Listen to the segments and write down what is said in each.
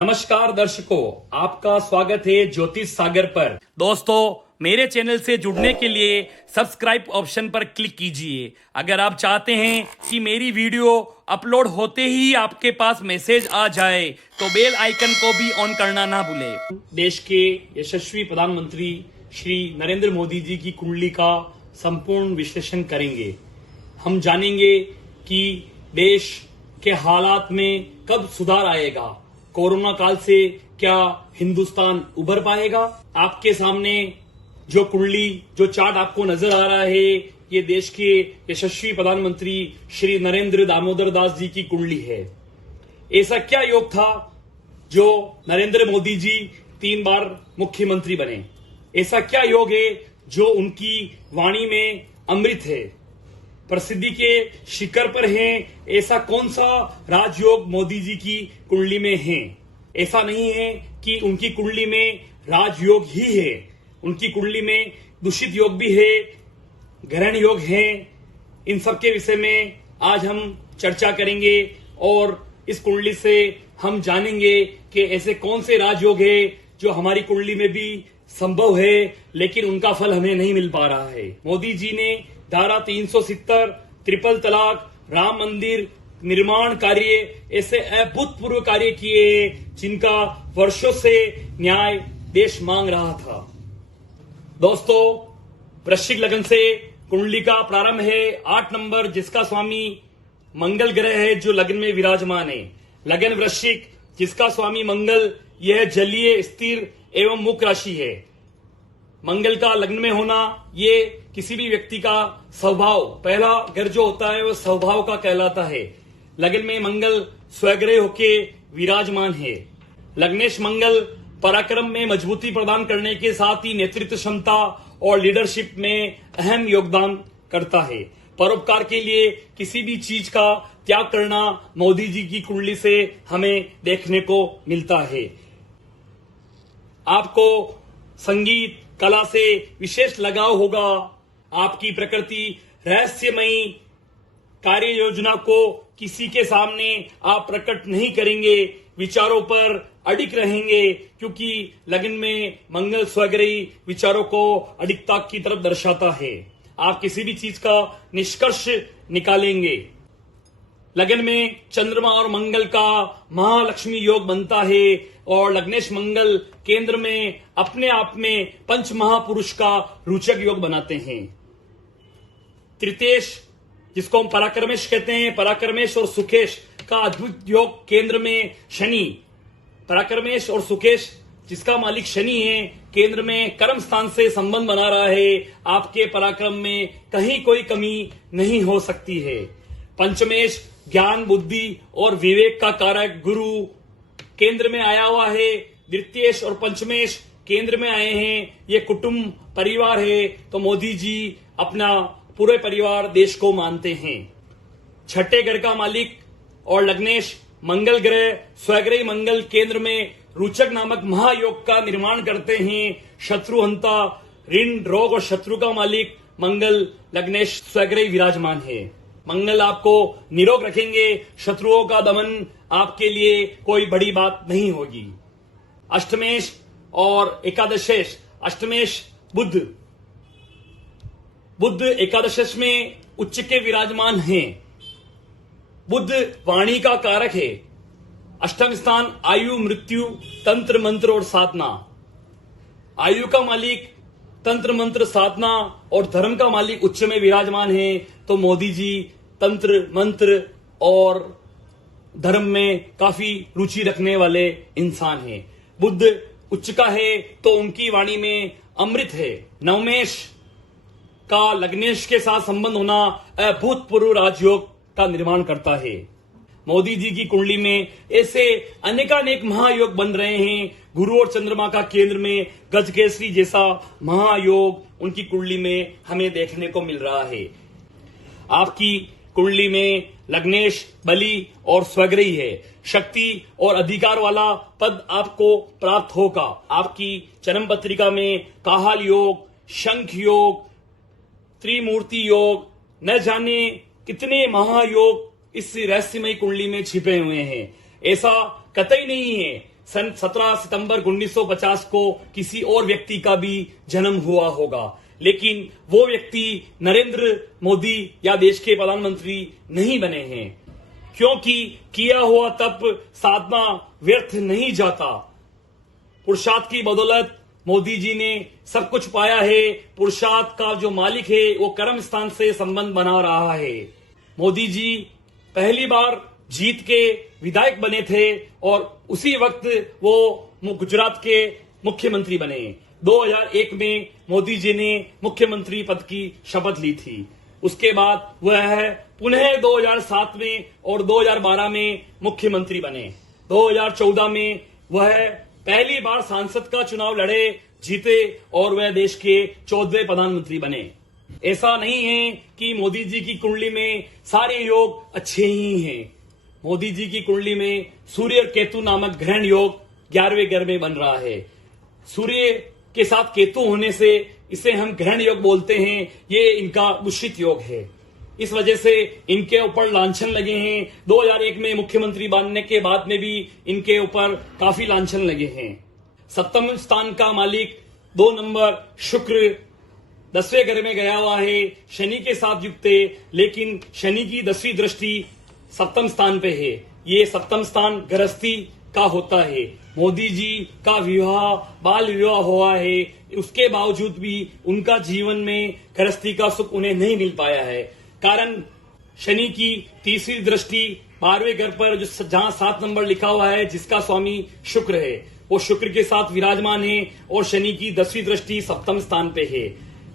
नमस्कार दर्शकों, आपका स्वागत है ज्योतिष सागर पर। दोस्तों, मेरे चैनल से जुड़ने के लिए सब्सक्राइब ऑप्शन पर क्लिक कीजिए। अगर आप चाहते हैं कि मेरी वीडियो अपलोड होते ही आपके पास मैसेज आ जाए तो बेल आइकन को भी ऑन करना ना भूलें। देश के यशस्वी प्रधानमंत्री श्री नरेंद्र मोदी जी की कुंडली का संपूर्ण विश्लेषण करेंगे। हम जानेंगे कि देश के हालात में कब सुधार आएगा, कोरोना काल से क्या हिंदुस्तान उभर पाएगा। आपके सामने जो कुंडली, जो चार्ट आपको नजर आ रहा है, ये देश के यशस्वी प्रधानमंत्री श्री नरेंद्र दामोदर दास जी की कुंडली है। ऐसा क्या योग था जो नरेंद्र मोदी जी 3 बार मुख्यमंत्री बने? ऐसा क्या योग है जो उनकी वाणी में अमृत है, प्रसिद्धि के शिखर पर हैं? ऐसा कौन सा राजयोग मोदी जी की कुंडली में है? ऐसा नहीं है कि उनकी कुंडली में राजयोग ही है, उनकी कुंडली में दूषित योग भी है, ग्रहण योग है। इन सब के विषय में आज हम चर्चा करेंगे और इस कुंडली से हम जानेंगे कि ऐसे कौन से राजयोग है जो हमारी कुंडली में भी संभव है, लेकिन उनका फल हमें नहीं मिल पा रहा है। मोदी जी ने धारा 370, ट्रिपल तलाक, राम मंदिर निर्माण कार्य, ऐसे अभूतपूर्व कार्य किए हैं जिनका वर्षों से न्याय देश मांग रहा था। दोस्तों, वृश्चिक लग्न से कुंडली का प्रारंभ है। 8 नंबर, जिसका स्वामी मंगल ग्रह है, जो लग्न में विराजमान है। लग्न वृश्चिक, जिसका स्वामी मंगल, यह जलीय, स्थिर एवं मुख्य राशि है। मंगल का लग्न में होना ये किसी भी व्यक्ति का स्वभाव, पहला घर जो होता है वो स्वभाव का कहलाता है। लग्न में मंगल स्वग्रह होके विराजमान है। लग्नेश मंगल पराक्रम में मजबूती प्रदान करने के साथ ही नेतृत्व क्षमता और लीडरशिप में अहम योगदान करता है। परोपकार के लिए किसी भी चीज का त्याग करना मोदी जी की कुंडली से हमें देखने को मिलता है। आपको संगीत कला से विशेष लगाव होगा। आपकी प्रकृति रहस्यमयी, कार्य योजना को किसी के सामने आप प्रकट नहीं करेंगे, विचारों पर अडिग रहेंगे, क्योंकि लग्न में मंगल स्वग्रही विचारों को अडिगता की तरफ दर्शाता है। आप किसी भी चीज का निष्कर्ष निकालेंगे। लग्न में चंद्रमा और मंगल का महालक्ष्मी योग बनता है और लग्नेश मंगल केंद्र में अपने आप में पंच महापुरुष का रोचक योग बनाते हैं। तृतीयेश, जिसको हम पराक्रमेश कहते हैं, पराक्रमेश और सुखेश का अद्भुत योग केंद्र में शनि। पराक्रमेश और सुखेश, जिसका मालिक शनि है, केंद्र में कर्म स्थान से संबंध बना रहा है। आपके पराक्रम में कहीं कोई कमी नहीं हो सकती है। पंचमेश, ज्ञान, बुद्धि और विवेक का कारक गुरु केंद्र में आया हुआ है। द्वितीयेश और पंचमेश केंद्र में आए हैं। ये कुटुंब परिवार है, तो मोदी जी अपना पूरे परिवार देश को मानते हैं। छठे घर का मालिक और लग्नेश मंगल ग्रह, स्वग्रही मंगल केंद्र में रोचक नामक महायोग का निर्माण करते हैं। शत्रुहंता, ऋण, रोग और शत्रु का मालिक मंगल लग्नेश स्वग्रही विराजमान है। मंगल आपको निरोग रखेंगे, शत्रुओं का दमन आपके लिए कोई बड़ी बात नहीं होगी। अष्टमेश और एकादशेश, अष्टमेश बुध एकादशेश में उच्च के विराजमान हैं। बुध वाणी का कारक है। अष्टम स्थान आयु, मृत्यु, तंत्र, मंत्र और साधना। आयु का मालिक तंत्र, मंत्र, साधना और धर्म का मालिक उच्च में विराजमान है, तो मोदी जी तंत्र, मंत्र और धर्म में काफी रुचि रखने वाले इंसान हैं। बुध उच्च का है तो उनकी वाणी में अमृत है। नवमेश का लग्नेश के साथ संबंध होना अभूतपूर्व राजयोग का निर्माण करता है। मोदी जी की कुंडली में ऐसे अनेकानेक महायोग बन रहे हैं। गुरु और चंद्रमा का केंद्र में गजकेसरी जैसा महायोग उनकी कुंडली में हमें देखने को मिल रहा है। आपकी कुंडली में लग्नेश बली और स्वग्रही है। शक्ति और अधिकार वाला पद आपको प्राप्त होगा। आपकी जन्म पत्रिका में काहल योग, शंख योग, त्रिमूर्ति योग, न जाने कितने महायोग इस रहस्यमय कुंडली में छिपे हुए हैं। ऐसा कतई नहीं है सन 17 सितंबर 1950 को किसी और व्यक्ति का भी जन्म हुआ होगा, लेकिन वो व्यक्ति नरेंद्र मोदी या देश के प्रधानमंत्री नहीं बने हैं, क्योंकि किया हुआ तप साधना व्यर्थ नहीं जाता। पुरुषार्थ की बदौलत मोदी जी ने सब कुछ पाया है। पुरुषार्थ का जो मालिक है वो कर्म स्थान से संबंध बना रहा है। मोदी जी पहली बार जीत के विधायक बने थे और उसी वक्त वो गुजरात के मुख्यमंत्री बने। 2001 में मोदी जी ने मुख्यमंत्री पद की शपथ ली थी। उसके बाद वह पुनः 2007 में और 2012 में मुख्यमंत्री बने। 2014 में वह पहली बार सांसद का चुनाव लड़े, जीते और वह देश के 14वें प्रधानमंत्री बने। ऐसा नहीं है कि मोदी जी की कुंडली में सारे योग अच्छे ही हैं। मोदी जी की कुंडली में सूर्य और केतु नामक ग्रहण योग 11वें घर में बन रहा है। सूर्य के साथ केतु होने से इसे हम ग्रहण योग बोलते हैं। ये इनका दुष्ट योग है, इस वजह से इनके ऊपर लांछन लगे हैं। 2001 में मुख्यमंत्री बनने के बाद में भी इनके ऊपर काफी लांछन लगे हैं। सप्तम स्थान का मालिक 2 नंबर शुक्र 10वें घर में गया हुआ है, शनि के साथ युक्त है, लेकिन शनि की 10वीं दृष्टि सप्तम स्थान पे है। ये सप्तम स्थान गृहस्थी का होता है। मोदी जी का विवाह बाल विवाह हुआ है, उसके बावजूद भी उनका जीवन में गृहस्थी का सुख उन्हें नहीं मिल पाया है। कारण शनि की 3री दृष्टि 12वें घर पर जहां 7 नंबर लिखा हुआ है, जिसका स्वामी शुक्र है, वो शुक्र के साथ विराजमान है और शनि की 10वीं दृष्टि सप्तम स्थान पे है।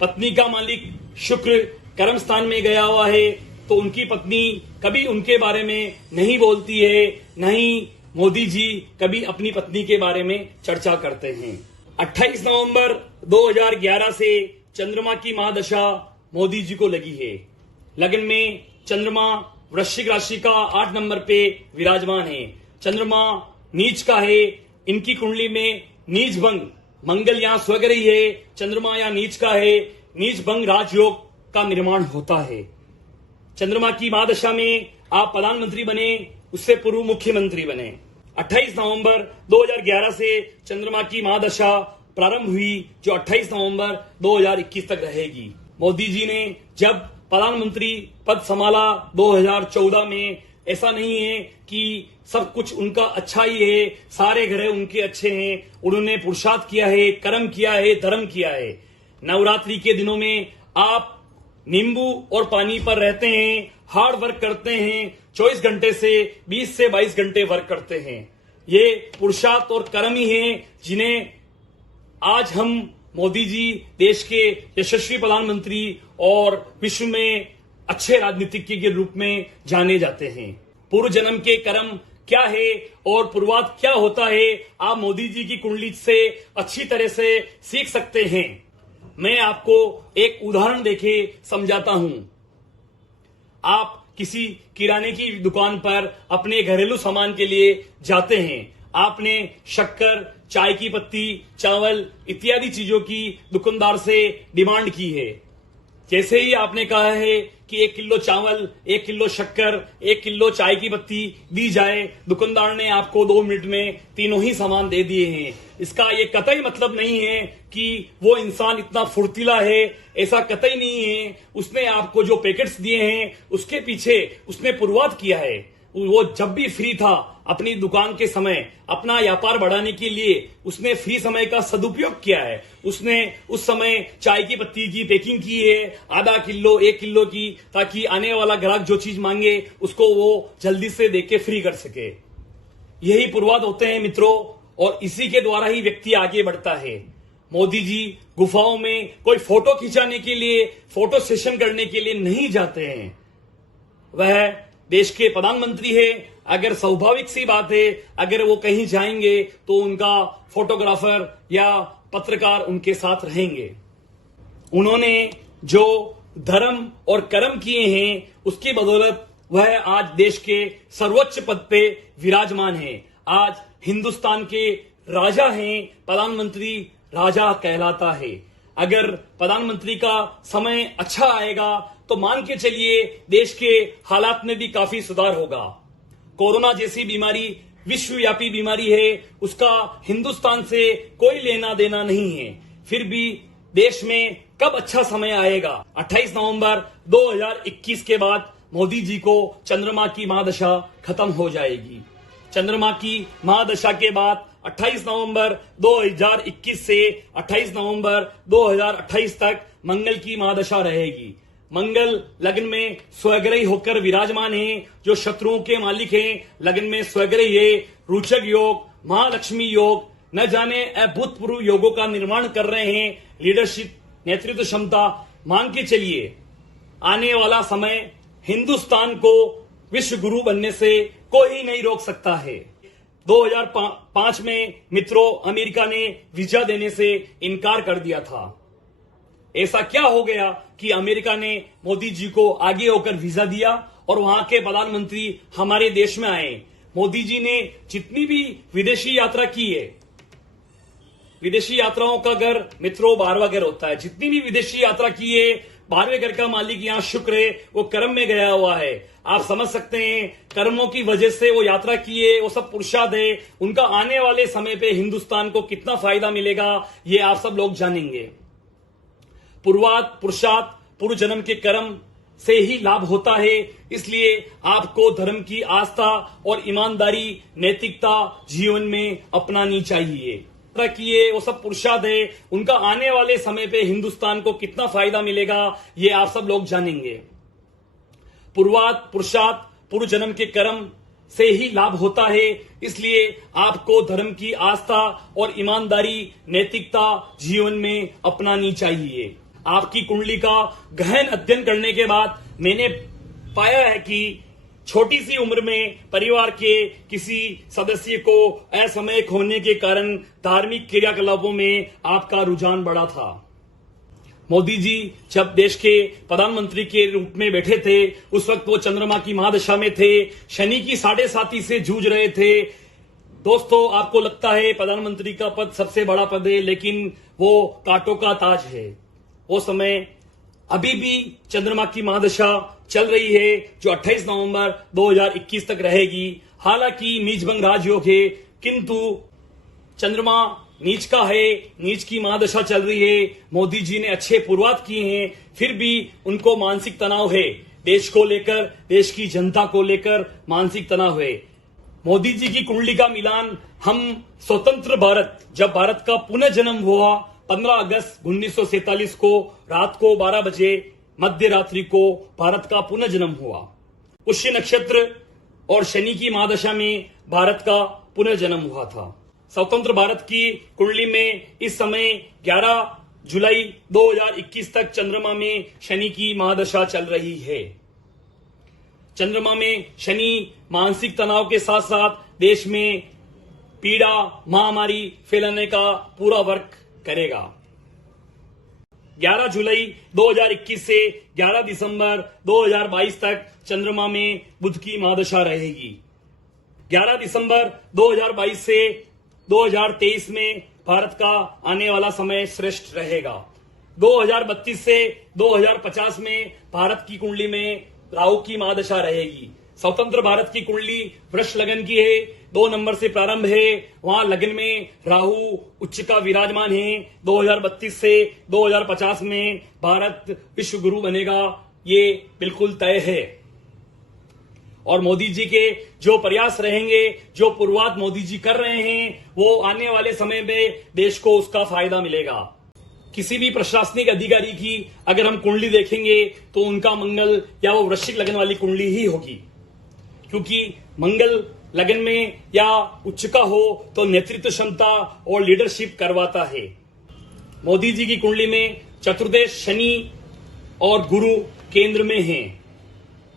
पत्नी का मालिक शुक्र कर्म स्थान में गया हुआ है, तो उनकी पत्नी कभी उनके बारे में नहीं बोलती है, नहीं मोदी जी कभी अपनी पत्नी के बारे में चर्चा करते हैं। 28 नवंबर 2011 से चंद्रमा की महादशा मोदी जी को लगी है। लगन में चंद्रमा वृश्चिक राशि का 8 नंबर पे विराजमान है। चंद्रमा नीच का है। इनकी कुंडली में नीच भंग, मंगल यहाँ स्वग्रही है, चंद्रमा यहाँ नीच का है। नीच भंग राजयोग का निर्माण होता है। चंद्रमा की महादशा में आप प्रधानमंत्री बने, उससे पूर्व मुख्यमंत्री बने। 28 नवंबर 2011 से चंद्रमा की महादशा प्रारंभ हुई, जो 28 नवंबर 2021 तक रहेगी। मोदी जी ने जब प्रधानमंत्री पद संभाला 2014 में, ऐसा नहीं है कि सब कुछ उनका अच्छा ही है, सारे ग्रह उनके अच्छे हैं। उन्होंने पुरुषार्थ किया है, कर्म किया है, धर्म किया है। नवरात्रि के दिनों में आप नींबू और पानी पर रहते हैं, हार्ड वर्क करते हैं, 24 घंटे से 20 से 22 घंटे वर्क करते हैं। ये पुरुषार्थ और कर्म ही हैं जिन्हें आज हम मोदी जी देश के यशस्वी प्रधानमंत्री और विश्व में अच्छे राजनीतिज्ञ के रूप में जाने जाते हैं। पूर्व जन्म के कर्म क्या है और पूर्वार्थ क्या होता है, आप मोदी जी की कुंडली से अच्छी तरह से सीख सकते हैं। मैं आपको एक उदाहरण देके समझाता हूं। आप किसी किराने की दुकान पर अपने घरेलू सामान के लिए जाते हैं। आपने शक्कर, चाय की पत्ती, चावल इत्यादि चीजों की दुकानदार से डिमांड की है। जैसे ही आपने कहा है कि 1 किलो चावल, 1 किलो शक्कर, 1 किलो चाय की पत्ती दी जाए, दुकानदार ने आपको 2 मिनट में तीनों ही सामान दे दिए हैं। इसका ये कतई मतलब नहीं है कि वो इंसान इतना फुर्तीला है, ऐसा कतई नहीं है। उसने आपको जो पैकेट्स दिए हैं उसके पीछे उसने पूर्वार्थ किया है। वो जब भी फ्री था अपनी दुकान के समय अपना व्यापार बढ़ाने के लिए उसने फ्री समय का सदुपयोग किया है। उसने उस समय चाय की पत्ती की पैकिंग की है आधा किलो 1 किलो की, ताकि आने वाला ग्राहक जो चीज मांगे उसको वो जल्दी से देके फ्री कर सके। यही पूर्वार्थ होते हैं मित्रों, और इसी के द्वारा ही व्यक्ति आगे बढ़ता है। मोदी जी गुफाओं में कोई फोटो खिंचाने के लिए, फोटो सेशन करने के लिए नहीं जाते हैं। वह देश के प्रधानमंत्री है। अगर स्वाभाविक सी बात है, अगर वो कहीं जाएंगे तो उनका फोटोग्राफर या पत्रकार उनके साथ रहेंगे। उन्होंने जो धर्म और कर्म किए हैं उसकी बदौलत वह आज देश के सर्वोच्च पद पे विराजमान है। आज हिंदुस्तान के राजा हैं, प्रधानमंत्री राजा कहलाता है। अगर प्रधानमंत्री का समय अच्छा आएगा तो मान के चलिए देश के हालात में भी काफी सुधार होगा। कोरोना जैसी बीमारी विश्वव्यापी बीमारी है, उसका हिंदुस्तान से कोई लेना देना नहीं है। फिर भी देश में कब अच्छा समय आएगा? 28 नवंबर 2021 के बाद मोदी जी को चंद्रमा की महादशा खत्म हो जाएगी। चंद्रमा की महादशा के बाद 28 नवंबर 2021 से 28 नवंबर 2028 तक मंगल की महादशा रहेगी। मंगल लग्न में स्वग्रही होकर विराजमान है, जो शत्रुओं के मालिक हैं। लग्न में स्वग्रही है, रोचक योग, महालक्ष्मी योग, न जाने अभूतपूर्व योगों का निर्माण कर रहे हैं। लीडरशिप, नेतृत्व क्षमता, मान के चलिए आने वाला समय हिंदुस्तान को विश्व गुरु बनने से कोई नहीं रोक सकता है। 2005 में मित्रों, अमेरिका ने वीजा देने से इनकार कर दिया था। ऐसा क्या हो गया कि अमेरिका ने मोदी जी को आगे होकर वीजा दिया और वहां के प्रधानमंत्री हमारे देश में आए। मोदी जी ने जितनी भी विदेशी यात्रा की है, विदेशी यात्राओं का घर मित्रों 12वां घर होता है। जितनी भी विदेशी यात्रा की है, 12वें घर का मालिक यहाँ शुक्र है, वो कर्म में गया हुआ है। आप समझ सकते हैं, कर्मों की वजह से वो यात्रा किए, वो सब पुरुषार्थ है। उनका आने वाले समय पे हिंदुस्तान को कितना फायदा मिलेगा, ये आप सब लोग जानेंगे। पूर्वात पुरुषार्थ, पूर्व जन्म के कर्म से ही लाभ होता है। इसलिए आपको धर्म की आस्था और ईमानदारी, नैतिकता जीवन में अपनानी चाहिए। किए वो सब पुरुषार्थ है, उनका आने वाले समय पे हिंदुस्तान को कितना फायदा मिलेगा, ये आप सब लोग जानेंगे। पूर्वात पुरुषार्थ, पूर्व जन्म के कर्म से ही लाभ होता है। इसलिए आपको धर्म की आस्था और ईमानदारी, नैतिकता जीवन में अपनानी चाहिए। आपकी कुंडली का गहन अध्ययन करने के बाद मैंने पाया है कि छोटी सी उम्र में परिवार के किसी सदस्य को असामयिक होने के कारण धार्मिक क्रियाकलापों में आपका रुझान बढ़ा था। मोदी जी जब देश के प्रधानमंत्री के रूप में बैठे थे, उस वक्त वो चंद्रमा की महादशा में थे, शनि की 7.5 से जूझ रहे थे। दोस्तों, आपको लगता है प्रधानमंत्री का पद सबसे बड़ा पद है, लेकिन वो कांटों का ताज है। वो समय अभी भी चंद्रमा की महादशा चल रही है, जो 28 नवंबर 2021 तक रहेगी। हालांकि नीचभंग राजयोग है, किंतु चंद्रमा नीच का है, नीच की महादशा चल रही है। मोदी जी ने अच्छे पूर्वात किए हैं, फिर भी उनको मानसिक तनाव है। देश को लेकर, देश की जनता को लेकर मानसिक तनाव है। मोदी जी की कुंडली का मिलान हम स्वतंत्र भारत, जब भारत का पुनः जन्म हुआ 15 अगस्त 1947 को रात को 12 बजे मध्य रात्रि को भारत का पुनः जन्म हुआ। पुष्य नक्षत्र और शनि की महादशा में भारत का पुनः जन्म हुआ था। स्वतंत्र भारत की कुंडली में इस समय 11 जुलाई 2021 तक चंद्रमा में शनि की महादशा चल रही है। चंद्रमा में शनि मानसिक तनाव के साथ साथ देश में पीड़ा, महामारी फैलाने का पूरा वर्क करेगा। 11 जुलाई 2021 से 11 दिसंबर 2022 तक चंद्रमा में बुध की महादशा रहेगी। 11 दिसंबर 2022 से 2023 में भारत का आने वाला समय श्रेष्ठ रहेगा। 2032 से 2050 में भारत की कुंडली में राहु की महादशा रहेगी। स्वतंत्र भारत की कुंडली वृष लगन की है, 2 नंबर से प्रारंभ है। वहां लगन में राहु उच्च का विराजमान है। 2032 से 2050 में भारत विश्व गुरु बनेगा, ये बिल्कुल तय है। और मोदी जी के जो प्रयास रहेंगे, जो पूर्वात मोदी जी कर रहे हैं, वो आने वाले समय में देश को उसका फायदा मिलेगा। किसी भी प्रशासनिक अधिकारी की अगर हम कुंडली देखेंगे तो उनका मंगल या वो वृश्चिक लगन वाली कुंडली ही होगी, क्योंकि मंगल लगन में या उच्च का हो तो नेतृत्व क्षमता और लीडरशिप करवाता है। मोदी जी की कुंडली में चतुर्दश शनि और गुरु केंद्र में हैं।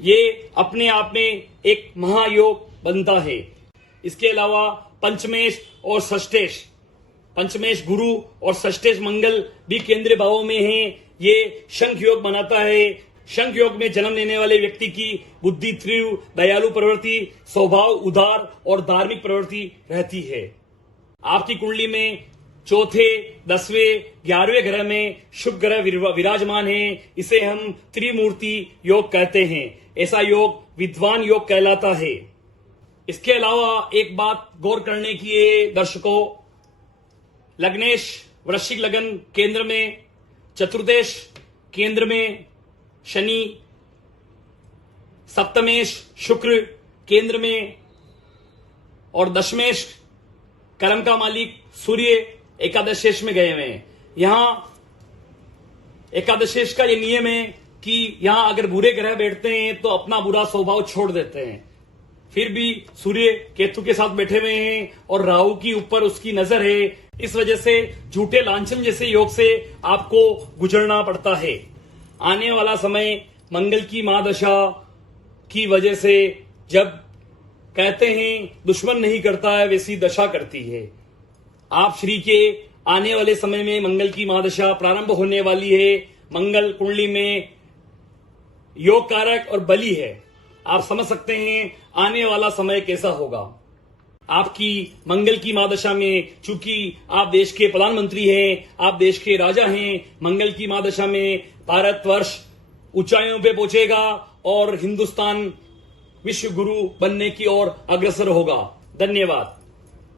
ये अपने आप में एक महायोग बनता है। इसके अलावा पंचमेश और षष्ठेश, पंचमेश गुरु और षष्ठेश मंगल भी केंद्रीय भावों में हैं। ये शंख योग बनाता है। शंख योग में जन्म लेने वाले व्यक्ति की बुद्धि तीव्र, दयालु प्रवृत्ति, स्वभाव उदार और धार्मिक प्रवृत्ति रहती है। आपकी कुंडली में चौथे, 10वें, 11वें ग्रह में शुभ ग्रह विराजमान है। इसे हम त्रिमूर्ति योग कहते हैं। ऐसा योग विद्वान योग कहलाता है। इसके अलावा एक बात गौर करने की है दर्शकों, लग्नेश वृश्चिक लगन केंद्र में, चतुर्देश केंद्र में शनि, सप्तमेश शुक्र केंद्र में और दशमेश कर्म का मालिक सूर्य एकादशेश में गए हुए हैं। यहां एकादशेश का यह नियम है कि यहां अगर बुरे ग्रह बैठते हैं तो अपना बुरा स्वभाव छोड़ देते हैं। फिर भी सूर्य केतु के साथ बैठे हुए हैं और राहु की ऊपर उसकी नजर है, इस वजह से झूठे लांछन जैसे योग से आपको गुजरना पड़ता है। आने वाला समय मंगल की महादशा की वजह से, जब कहते हैं दुश्मन नहीं करता है वैसी दशा करती है। आप श्री के आने वाले समय में मंगल की महादशा प्रारंभ होने वाली है। मंगल कुंडली में योग कारक और बली है। आप समझ सकते हैं आने वाला समय कैसा होगा। आपकी मंगल की महादशा में, चूंकि आप देश के प्रधानमंत्री हैं, आप देश के राजा हैं, मंगल की महादशा में भारतवर्ष ऊंचाइयों पे पहुंचेगा और हिंदुस्तान विश्व गुरु बनने की ओर अग्रसर होगा। धन्यवाद।